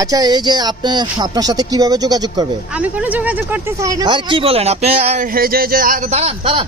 আচ্ছা এই যে আপনি আপনার সাথে কীভাবে যোগাযোগ করবে? আমি কোনো যোগাযোগ করতে চাই না। আর কি বলেন আপনি এই যে এই যে দাঁড়ান দাঁড়ান।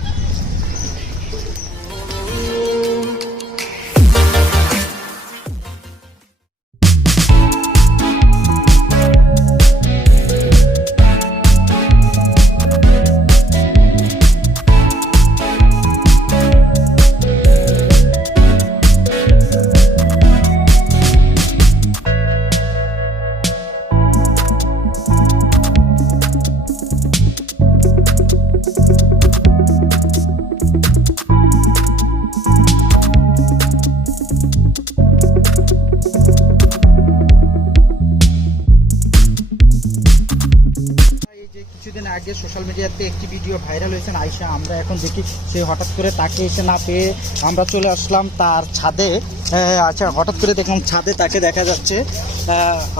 আগে সোশ্যাল মিডিয়াতে একটি ভিডিও ভাইরাল হয়েছে আয়সা আমরা এখন দেখি সে হঠাৎ করে তাকে এসে না পেয়ে আমরা চলে আসলাম তার ছাদে। আহ, আচ্ছা হঠাৎ করে দেখলাম ছাদে তাকে দেখা যাচ্ছে।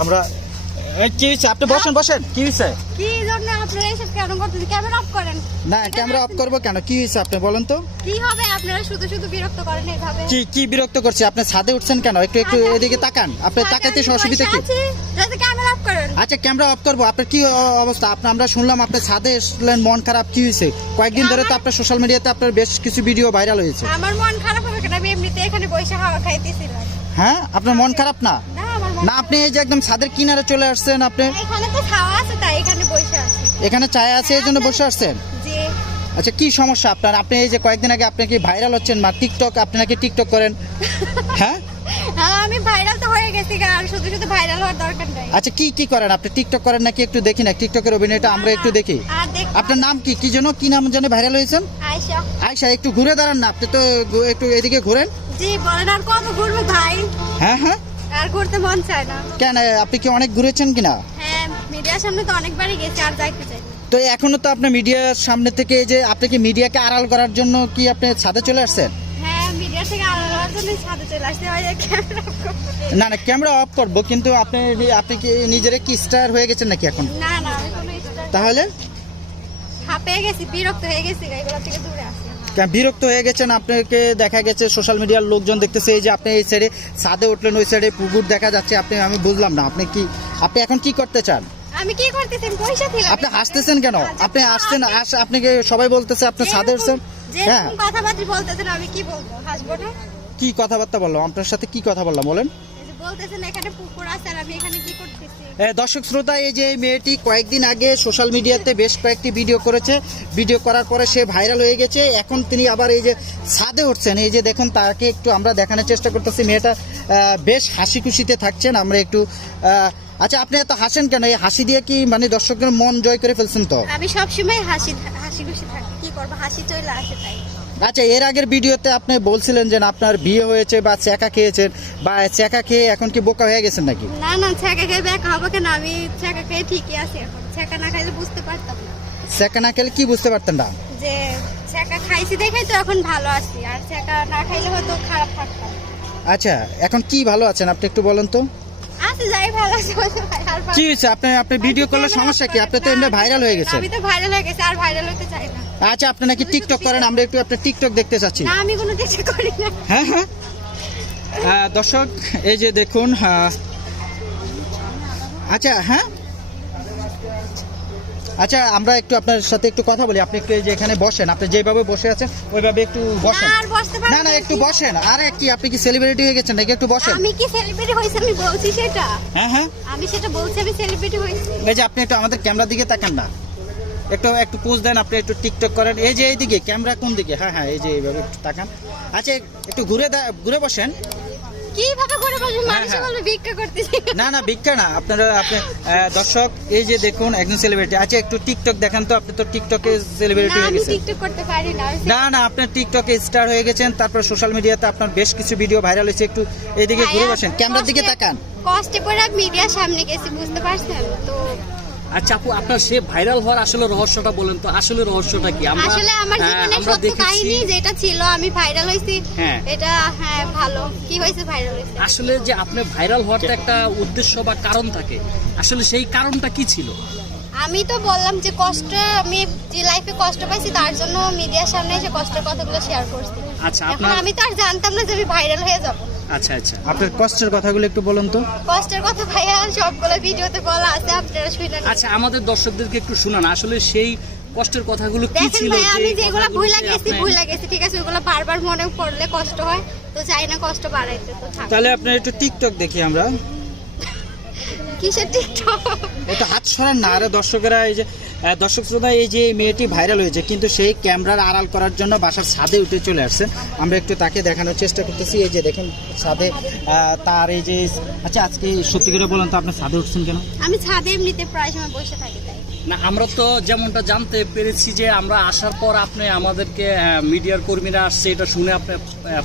আমরা কি হয়েছে? আপনি বসেন বসেন। কি হয়েছে? কি জন্য আপনারা এসব কেন করতেছেন? ক্যামেরা অফ করেন। না ক্যামেরা অফ করব কেন? কি হয়েছে আপনি বলেন তো। কি হবে? আপনারা শুধু শুধু বিরক্ত করেন এইভাবে কি কি বিরক্ত করছে? আপনি ছাদে উঠছেন কেন? একটু একটু ছাদে এদিকে তাকান। আপনি তাকাইতে অসুবিধা কি? আচ্ছা ক্যামেরা অফ করব। আপনার কি অবস্থা? আপনি আমরা শুনলাম আপনার ছাদে এসলেন মন খারাপ কি হয়েছে? কয়েকদিন ধরে তো আপনার সোশ্যাল মিডিয়াতে আপনার বেশ কিছু ভিডিও ভাইরাল হয়েছে। আমার মন খারাপ হবে কেন? আমি এমনিতে এখানে বসে হাওয়া খাইতেছিলাম। হ্যাঁ? আপনার মন খারাপ না? না আপনি এই যে একদম ছাদের কিনারে চলে আসছেন আপনি এখানে তো খাওয়া আছে তাই এখানে বসে আছি। এখানে চায় আছে এই জন্য বসে আসছেন? আচ্ছা কি সমস্যা আপনার? আপনি এই যে কয়েকদিন আগে আপনি কি ভাইরাল হচ্ছেন বা টিকটক আপনি নাকি টিকটক করেন? হ্যাঁ, আমি ভাইরাল তো হয়ে গেছি আর শুধু শুধু ভাইরাল হওয়ার দরকার নাই। আচ্ছা কি কি করেন আপনি? টিকটক করেন নাকি একটু দেখি না? টিকটকের অভিনয়টা আমরা একটু দেখি। আপনার নাম কি? কি যেন কি নাম যেন ভাইরাল হয়েছেন? আয়শা। আয়সা একটু ঘুরে দাঁড়ান না। আপনি তো একটু এদিকে ঘুরেন। জি বলেন আর কত ঘুরবো ভাই। হ্যাঁ হ্যাঁ। আর ঘুরতে মন চায় না। কেন আপনি কি অনেক ঘুরেছেন কিনা? হ্যাঁ মিডিয়ার সামনে তো অনেকবারই গেছি আর যাইতে চাই না। তো এখনও তো আপনি মিডিয়ার সামনে থেকে এই যে আপনি কি মিডিয়াকে আড়াল করার জন্য কি আপনি ছাদে চলে আসছেন? হ্যাঁ মিডিয়া থেকে আলাদা না না ক্যামেরা অফ করব কিন্তু আপনি আপনি কি নিজেরা কি স্টার হয়ে গেছেন নাকি এখন? না না আমি কোনো স্টার তাহলে? গেছি বিরক্ত হয়ে গেছি এগুলো থেকে দূরে আসি বিরক্ত হয়ে গেছেন আপনাকে দেখা গেছে সোশ্যাল মিডিয়ার লোকজন দেখতেছে এই যে আপনি এই সাইডে ছাদে উঠলেন ওই সাইডে পুকুর দেখা যাচ্ছে আপনি আমি বুঝলাম না আপনি কি আপনি এখন কি করতে চান? আমি কি পয়সা আপনি হাসতেছেন কেন? আপনি আসছেন আস আপনাকে সবাই বলতেছে আপনি ছাদে উঠছেন হ্যাঁ। কথাবার্তা বলতেছেন আমি কি বলব? হাসবো না? কি কথাবার্তা বললাম? আপনার সাথে কি কথা বললাম বলেন? দর্শক শ্রোতা এই যে এই মেয়েটি কয়েকদিন আগে সোশ্যাল মিডিয়াতে বেশ কয়েকটি ভিডিও করেছে। ভিডিও করার পরে সে ভাইরাল হয়ে গেছে। এখন তিনি আবার এই যে ছাদে উঠছেন। এই যে দেখুন তাকে একটু আমরা দেখানোর চেষ্টা করতেছি। মেয়েটা বেশ হাসি খুশিতে থাকছেন। আমরা একটু আচ্ছা আপনি এত হাসেন কেন? এই হাসি দিয়ে কি মানে দর্শকের মন জয় করে ফেলছেন তো? আমি সবসময় হাসি হাসি খুশি থাকি। কি করব? হাসি চলে আসে তাই। আচ্ছা এর আগের ভিডিওতে আপনি বলছিলেন যে আপনার বিয়ে হয়েছে বা চেকা খেয়েছেন বা চেকা খেয়ে এখন কি বোকা হয়ে গেছেন নাকি? না না ছ্যাঁকা খেয়ে ব্যাক হব কেন? আমি ছ্যাঁকা খেয়ে ঠিকই আছি এখন। ছ্যাঁকা না খাইলে বুঝতে পারতাম না। চেকা না খেলে কি বুঝতে পারতেন না? যে ছ্যাঁকা খাইছি দেখেই তো এখন ভালো আছি আর ছ্যাঁকা না খাইলে হয়তো খারাপ থাকতাম। আচ্ছা এখন কি ভালো আছেন আপনি একটু বলেন তো? যাই ভালো আছে কি হয়েছে? আপনি আপনি ভিডিও করলে সমস্যা কি? আপনি তো এমনি ভাইরাল হয়ে গেছেন। আমি তো ভাইরাল হয়ে গেছে আর ভাইরাল হতে চাই না। আচ্ছা আপনি নাকি টিকটক করেন আমরা একটু আপনার টিকটক দেখতে চাচ্ছি। না আমি কোনো কিছু করি না। হ্যাঁ হ্যাঁ। দর্শক এই যে দেখুন আচ্ছা হ্যাঁ। আচ্ছা আমরা একটু আপনার সাথে একটু কথা বলি। আপনি একটু যে এখানে বসেন আপনি যেভাবে বসে আছেন ওইভাবে একটু বসেন। না, আর বসতে পারব না না একটু বসেন। আর কি আপনি কি সেলিব্রিটি হয়ে গেছেন? নাকি একটু বসেন। আমি কি সেলিব্রিটি হয়েছি আমি বলছি সেটা? হ্যাঁ হ্যাঁ। আমি সেটা বলছি আমি সেলিব্রিটি হয়েছি। এই যে আপনি একটু আমাদের ক্যামেরার দিকে তাকান না। একটু একটু পোজ দেন আপনি একটু টিকটক করেন। এই যে এইদিকে ক্যামেরা কোন দিকে? হ্যাঁ হ্যাঁ এই যে এইভাবে একটু তাকান। আচ্ছা একটু ঘুরে ঘুরে বসেন। হ্যাঁ। করতেছি। না না ভিক্ষা না। আপনারা আপনি দর্শক এই যে দেখুন একজন সেলিব্রিটি আচ্ছা একটু টিকটক দেখান তো। আপনি তো টিকটকে সেলিব্রিটি না হয়ে গেছেন। না। না না আপনার টিকটকে স্টার হয়ে গেছেন। তারপর সোশ্যাল মিডিয়াতে আপনার বেশ কিছু ভিডিও ভাইরাল হয়েছে। একটু এইদিকে ঘুরে বসেন। ক্যামেরার দিকে তাকান। কষ্টে করে মিডিয়ার সামনে গেছি বুঝতে পারছেন? তো আচ্ছা আপু আপনার সে ভাইরাল হওয়ার আসলে রহস্যটা বলেন তো। আসলে রহস্যটা কি? আমরা আসলে আমার হ্যাঁ, জীবনে সত্য কাহিনী যেটা ছিল আমি ভাইরাল হয়েছি। হ্যাঁ। এটা হ্যাঁ ভালো। কি হয়েছে ভাইরাল হয়েছে? আসলে যে আপনি ভাইরাল হওয়ার একটা উদ্দেশ্য বা কারণ থাকে। আসলে সেই কারণটা কি ছিল? আমি তো বললাম যে কষ্ট আমি যে লাইফে কষ্ট পাইছি তার জন্য মিডিয়ার সামনে এসে কষ্টের কথাগুলো শেয়ার করছি। আচ্ছা এখন আমি তো আর জানতাম না যে আমি ভাইরাল হয়ে যাব। আচ্ছা আচ্ছা। আপনার কষ্টের কথাগুলো একটু বলুন তো। কষ্টের কথা ভাইয়া সবগুলো ভিডিওতে বলা আছে আপনারা শুনে নিন। আচ্ছা আমাদের দর্শকদেরকে একটু শোনান আসলে সেই কষ্টের কথাগুলো কি ছিল ভাইয়া যে আমি যেগুলো ভুল গেছি আপনি- গেছি ঠিক আছে ওগুলো বারবার মনে পড়লে কষ্ট হয় তো চাই না কষ্ট বাড়াইতে তো থাক। তাহলে আপনার একটু টিকটক দেখি আমরা। কিসের টিকটক? একটু হাত সরান না আরে দর্শকেরা এই যে দর্শক শ্রোতা এই যে মেয়েটি ভাইরাল হয়েছে কিন্তু সেই ক্যামেরার আড়াল করার জন্য বাসার ছাদে উঠে চলে আসছে। আমরা একটু তাকে দেখানোর চেষ্টা করতেছি। এই যে দেখেন ছাদে তার এই যে আচ্ছা আজকে সত্যি করে বলেন তো আপনি ছাদে উঠছেন কেন? আমি ছাদে এমনিতে প্রায় সময় বসে থাকি তাই। না আমরা তো যেমনটা জানতে পেরেছি যে আমরা আসার পর আপনি আমাদেরকে মিডিয়ার কর্মীরা আসছে এটা শুনে আপনি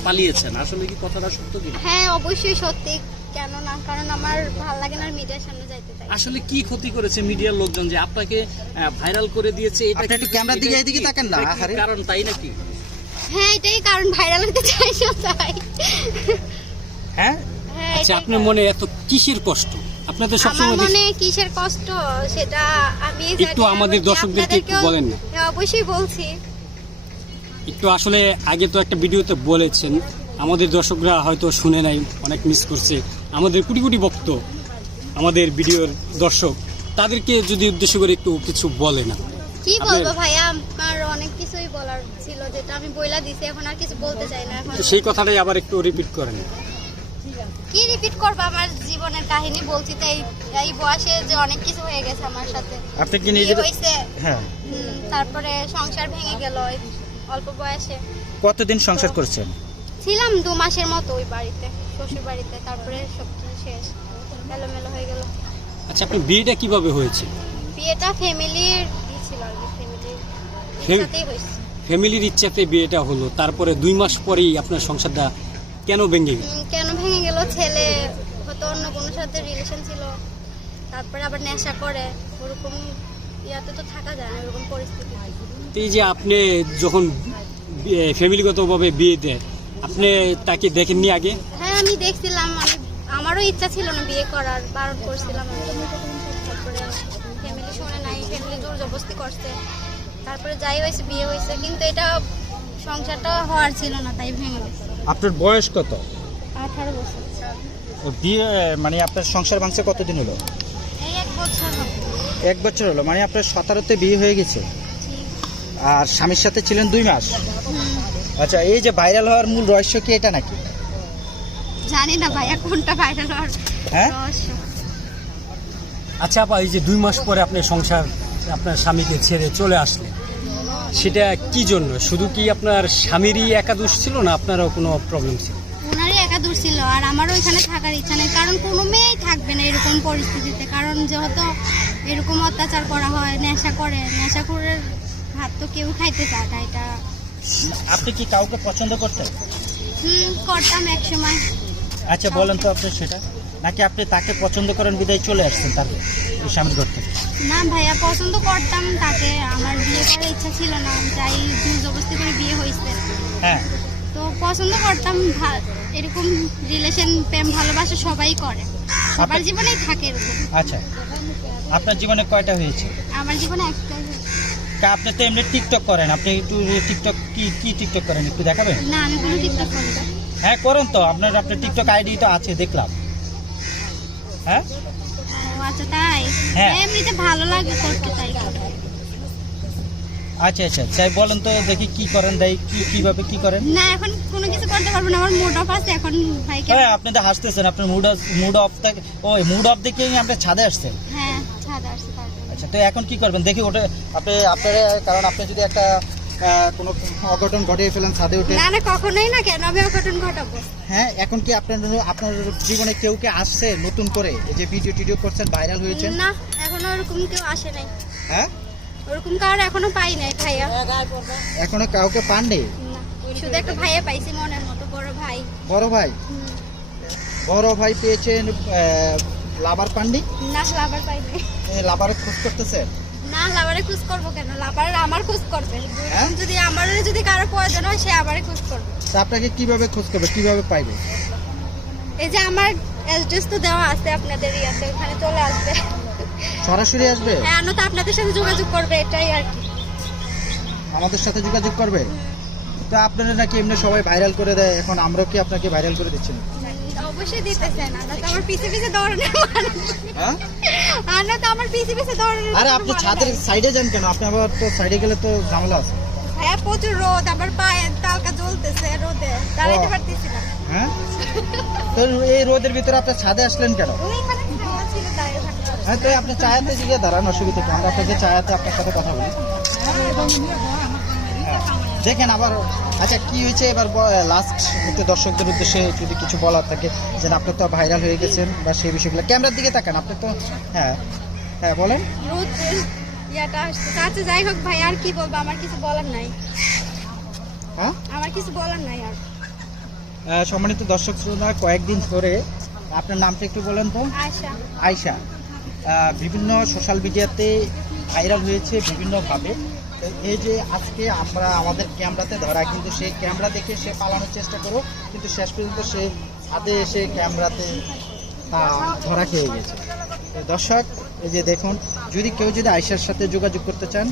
পালিয়েছেন। আসলে কি কথাটা সত্য কি হ্যাঁ অবশ্যই সত্যি। কেন না কারণ আমার ভালো লাগে না মিডিয়ার সামনে আসলে কি ক্ষতি করেছে মিডিয়ার লোকজন যে আপনাকে ভাইরাল করে দিয়েছে? এটা একটু ক্যামেরার দিকে এদিকে তাকান না, আহারে। কারণ তাই নাকি? হ্যাঁ এটাই কারণ ভাইরাল হতে চাইছো তাই। হ্যাঁ? হ্যাঁ আচ্ছা আপনার মনে এত কিসের কষ্ট? আপনাদের সবসময় মনে কিসের কষ্ট সেটা আমি একটু আমাদের দর্শকদেরকে একটু বলেন না। হ্যাঁ, অবশ্যই বলছি। একটু আসলে আগে তো একটা ভিডিওতে বলেছেন আমাদের দর্শকরা হয়তো শুনে নাই অনেক মিস করছে। আমাদের কোটি কোটি ভক্ত আমাদের ভিডিওর দর্শক তাদেরকে যদি উদ্দেশ্য করে একটু কিছু বলে না কি বলব ভাইয়া? আমার অনেক কিছুই বলার ছিল যেটা আমি বইলা দিছি এখন আর কিছু বলতে চাই না এখন। তো সেই কথাটাই আবার একটু রিপিট করেন। কি রিপিট করব? আমার জীবনের কাহিনী বলছি তাই এই বয়সে যে অনেক কিছু হয়ে গেছে আমার সাথে। আপনি কি বিয়ে নিজের হয়েছে হ্যাঁ। তারপরে সংসার ভেঙে গেল এই অল্প বয়সে। কতদিন সংসার করছেন? ছিলাম দু মাসের মতো ওই বাড়িতে শ্বশুর বাড়িতে তারপরে সব কিছু শেষ। এলোমেলো হয়ে গেল। আচ্ছা আপনার বিয়েটা কীভাবে হয়েছে? বিয়েটা ফ্যামিলির ছিল আর কি ফ্যামিলির সাথেই হয়েছে। ফ্যামিলির ইচ্ছাতে বিয়েটা হলো তারপরে দুই মাস পরেই আপনার সংসারটা কেন ভেঙে গেল? উম, কেন ভেঙে গেল? ছেলে হয়তো অন্য কোনো সাথে রিলেশন ছিল তারপরে আবার নেশা করে ওরকম ইয়াতে তো থাকা যায় না ওরকম পরিস্থিতি। তো এই যে আপনি যখন বিয়ে- ফ্যামিলিগতভাবে বিয়ে দেয় আপনি তাকে দেখেননি আগে? হ্যাঁ আমি দেখছিলাম আমি আমারও ইচ্ছা ছিল না বিয়ে করার বারণ করছিলাম তারপরে ফ্যামিলি শোনে নাই ফ্যামিলি জোর জবরদস্তি করছে। তারপরে যাই হয়েছে বিয়ে হয়েছে। কিন্তু এটা সংসারটা হওয়ার ছিল না তাই ভেঙে গেছে। আপনার বয়স কত? আঠারো বছর। ও বিয়ে মানে আপনার সংসার ভাঙছে কতদিন হলো? এই এক বছর এক বছর হলো মানে আপনার সতেরোতে বিয়ে হয়ে গেছে। আর স্বামীর সাথে ছিলেন দুই মাস। আচ্ছা এই যে ভাইরাল হওয়ার মূল রহস্য কি এটা নাকি? জানি না ভাইয়া কোনটা ভাইরাল হওয়ার হ্যাঁ? রহস্য। আচ্ছা আপা এই যে দুই মাস পরে আপনি সংসার আপনার স্বামীকে ছেড়ে চলে আসলেন সেটা কি জন্য? শুধু কি আপনার স্বামীরই একাদোষ ছিল না আপনারও কোনো প্রবলেম ছিল? ওনারই একাদশ ছিল আর আমারও এখানে থাকার ইচ্ছা নেই কারণ কোনো মেয়েই থাকবে না এরকম পরিস্থিতিতে। কারণ যেহেতু এরকম অত্যাচার করা হয় নেশা করে নেশা করে ভাত তো কেউ খাইতে চায় না এটা আপনি কি কাউকে পছন্দ করতেন? হুম করতাম এক সময় আচ্ছা বলেন তো আপনি সেটা। নাকি আপনি তাকে পছন্দ করেন বিদায় চলে আসছেন তার স্বামীর ঘর থেকে? না ভাইয়া পছন্দ করতাম তাকে। আমার বিয়ে করার ইচ্ছা ছিল না। তাই জবরদস্তি করে বিয়ে হয়েছে। হ্যাঁ। তো পছন্দ করতাম এরকম রিলেশন প্রেম ভালোবাসা সবাই করে। সবার জীবনেই থাকে এরকম। আচ্ছা। আপনার জীবনে কয়টা হয়েছে? আমার জীবনে একটাই হয়েছে। তা আপনি তো এমনি টিকটক করেন। আপনি একটু টিকটক কি কি টিকটক করেন? একটু দেখাবেন? না আমি কোনো টিকটক করি না। হ্যাঁ করেন তো। আপনার আপনার টিকটক আইডি তো আছে দেখলাম। হ্যাঁ? আচ্ছা তাই? হ্যাঁ। এমনিতে ভালো লাগে করতে তাই আচ্ছা আচ্ছা তাই বলেন তো দেখি কি করেন দেয় কি কীভাবে কি করেন? না এখন কোনো কিছু করতে পারব না আমার মুড অফ আছে এখন ভাইকে হ্যাঁ আপনি তো হাসতেছেন আপনার মুড মুড অফ থেকে ওই মুড অফ দেখেই আপনি ছাদে আসছেন হ্যাঁ ছাদ আসছে আচ্ছা তো এখন কি করবেন? দেখি ওটা আপনি আপনার কারণ আপনি যদি একটা কোনো অঘটন ঘটিয়ে ফেলেন ছাদে উঠে? না না কখনোই না কেন? আমি অঘটন ঘটাবো। হ্যাঁ এখন কি আপনার আপনার জীবনে কেউ কে আসছে নতুন করে? এই যে ভিডিও টিডিও করছেন ভাইরাল হয়েছেন? না এখনও ওরকম কেউ আসে নাই। হ্যাঁ? ওরকম কারোর এখনও পাই নাই ভাইয়া। এখনও কাউকে পাননি? না শুধু একটা ভাইয়া পাইছি মনের মতো বড় ভাই। বড় ভাই? বড় ভাই পেয়েছেন লাভার পাননি? না লাভার পাই নাই লাভারে খোঁজ করতেছেন? না লাভারে খোঁজ করব কেন? আমার খোঁজ করবে। হ্যাঁ? যদি আমার যদি কারও প্রয়োজন হয় সে আমারে খোঁজ করবে। আপনাকে কীভাবে খোঁজ করবে? কীভাবে পাইবে? এই যে আমার অ্যাড্রেস তো দেওয়া আছে আপনাদের ইয়াতে ওখানে চলে আসবে। সরাসরি আসবে? হ্যাঁ আনো তো আপনাদের সাথে যোগাযোগ করবে এটাই আর কি। আমাদের সাথে যোগাযোগ করবে? তো আপনারা নাকি এমনি সবাই ভাইরাল করে দেয়? এখন আমরাও কি আপনাকে ভাইরাল করে দিচ্ছি? না? অবশ্যই তো আমার পিছে হ্যাঁ? আর তো আমার পিছে পিছে দৌড়ানোর আরে আপনি ছাদের সাইডে যান কেন? আপনি আবার তো সাইডে গেলে তো ঝামেলা আছে। হ্যাঁ প্রচুর রোদ আমার পায়ে তালকা জ্বলতেছে রোদে। দাঁড়াইতে পারতেছি না। হ্যাঁ? তো এই রোদের ভিতরে আপনি ছাদে আসলেন কেন? হ্যাঁ তো আপনি চায়াতে জিগে দাঁড়ান অসুবিধা কি? আমরা আপনাকে চায়াতে আপনার সাথে কথা বলি। হ্যাঁ। দেখেন আবার আচ্ছা কি হয়েছে? এবার লাস্ট দর্শকদের উদ্দেশ্যে যদি কিছু বলার থাকে যে আপনি তো ভাইরাল হয়ে গেছেন বা সেই বিষয়গুলো। ক্যামেরার দিকে তাকান আপনি তো হ্যাঁ হ্যাঁ বলেন। ইয়াটা আসছে। আচ্ছা যাই হোক ভাই আর কি বলব? আমার কিছু বলার নাই। হ্যাঁ? আমার কিছু বলার নাই আর। সম্মানিত দর্শক শ্রোতা কয়েকদিন ধরে আপনার নামটা একটু বলেন তো। আশা আয়শা। বিভিন্ন সোশ্যাল মিডিয়াতে ভাইরাল হয়েছে বিভিন্নভাবে। এই যে আজকে আমরা আমাদের ক্যামেরাতে ধরা, কিন্তু সেই ক্যামেরা দেখে সে পালানোর চেষ্টা করো কিন্তু শেষ পর্যন্ত সে হাতে এসে ক্যামেরাতে ধরা খেয়ে গেছে। দর্শক, এই যে দেখুন, যদি কেউ যদি আয়সার সাথে যোগাযোগ করতে চান,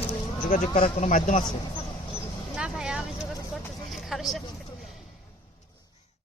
যোগাযোগ করার কোনো মাধ্যম আছে?